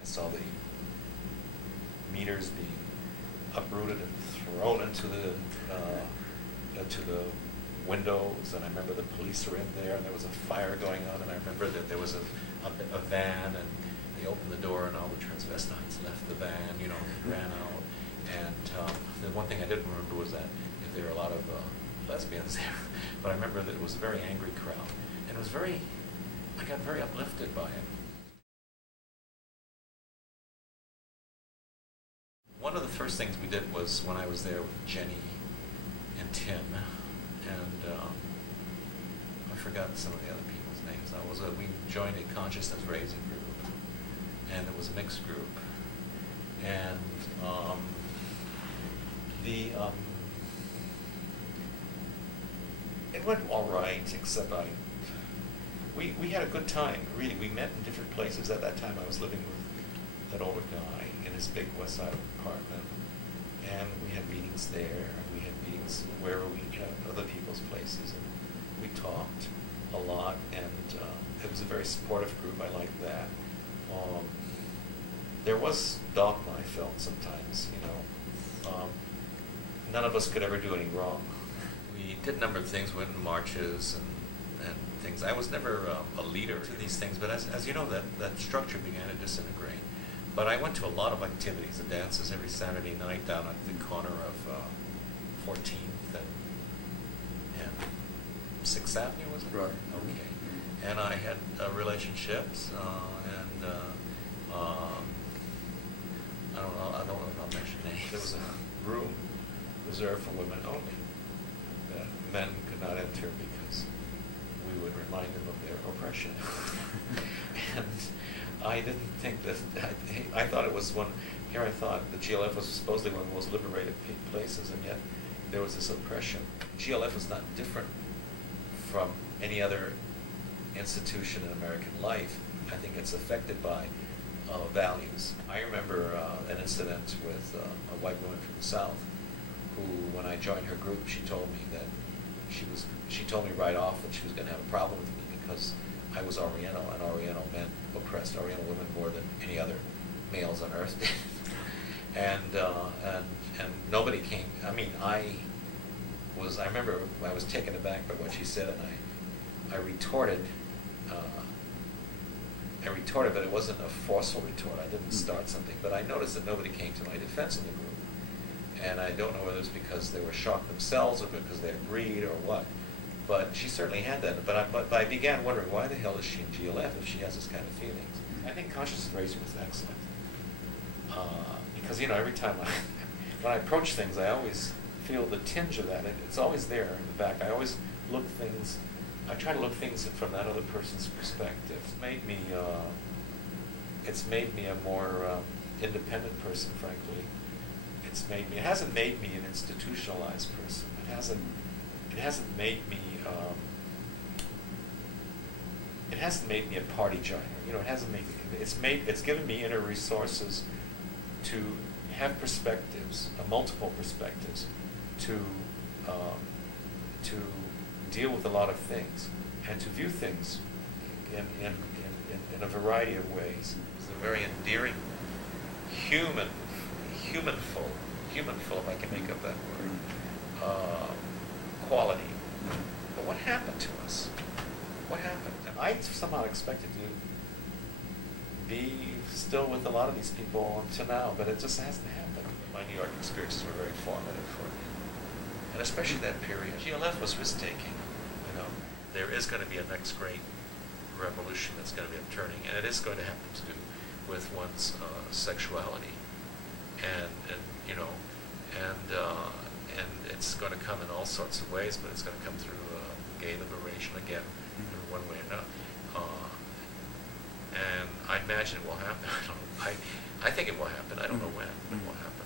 I saw the meters being uprooted and thrown into the windows, and I remember the police were in there, and there was a fire going on, and I remember that there was a van, and they opened the door, and all the transvestites left the van, you know, and ran out. And the one thing I didn't remember was that if there were a lot of lesbians there, but I remember that it was a very angry crowd, and it was I got very uplifted by it. One of the first things we did was when I was there with Jenny and Tim, and I forgot some of the other people's names. We joined a consciousness raising group, and it was a mixed group, and it went all right, except we had a good time, really. We met in different places. At that time I was living with that older guy in his big West Side apartment, and we had meetings there, and we had meetings wherever we other people's places, and we talked a lot, and it was a very supportive group. I liked that. There was dogma, I felt sometimes, none of us could ever do any wrong. We did a number of things, went in marches and things. I was never a leader to these things, but as you know, that structure began to disintegrate. But I went to a lot of activities, the dances every Saturday night down at the corner of 14th and 6th Avenue, was it? Right. Okay. And I had relationships, and I don't know if I'll mention names. There was a room reserved for women only that men could not enter because we would remind them of their oppression. And I didn't think that, I thought it was I thought the GLF was supposedly one of the most liberated places, and yet there was this oppression. GLF was not different from any other institution in American life. I think it's affected by values. I remember an incident with a white woman from the South who, when I joined her group, she told me that she told me right off that she was going to have a problem with me because I was Oriental, and Oriental men oppressed Oriental women more than any other males on earth did. and nobody came. I mean, I remember I was taken aback by what she said, and I retorted. But it wasn't a forceful retort. I didn't start something, but I noticed that nobody came to my defense in the group. And I don't know whether it's because they were shocked themselves or because they agreed or what. But she certainly had that. But I began wondering, why the hell is she in GLF if she has this kind of feelings? I think consciousness raising was excellent. Because, every time when I approach things, I always feel the tinge of that. It's always there in the back. I always I try to look things from that other person's perspective. It's made me a more independent person, frankly. It hasn't made me an institutionalized person. It hasn't made me a party joiner. It hasn't made me. It's given me inner resources to have perspectives, multiple perspectives, to deal with a lot of things and to view things in a variety of ways. It's a very endearing, humanful, if I can make up that word, quality. But what happened to us? What happened? And I somehow expected to be still with a lot of these people until now, but it just hasn't happened. My New York experiences were very formative for me, and especially that period. GLF was risk-taking. There is going to be a next great revolution that's going to be upturning, and it is going to have to do with one's sexuality, and it's going to come in all sorts of ways, but it's going to come through gay liberation again, in one way or another. And I imagine it will happen. I think it will happen. I don't know when, but it will happen.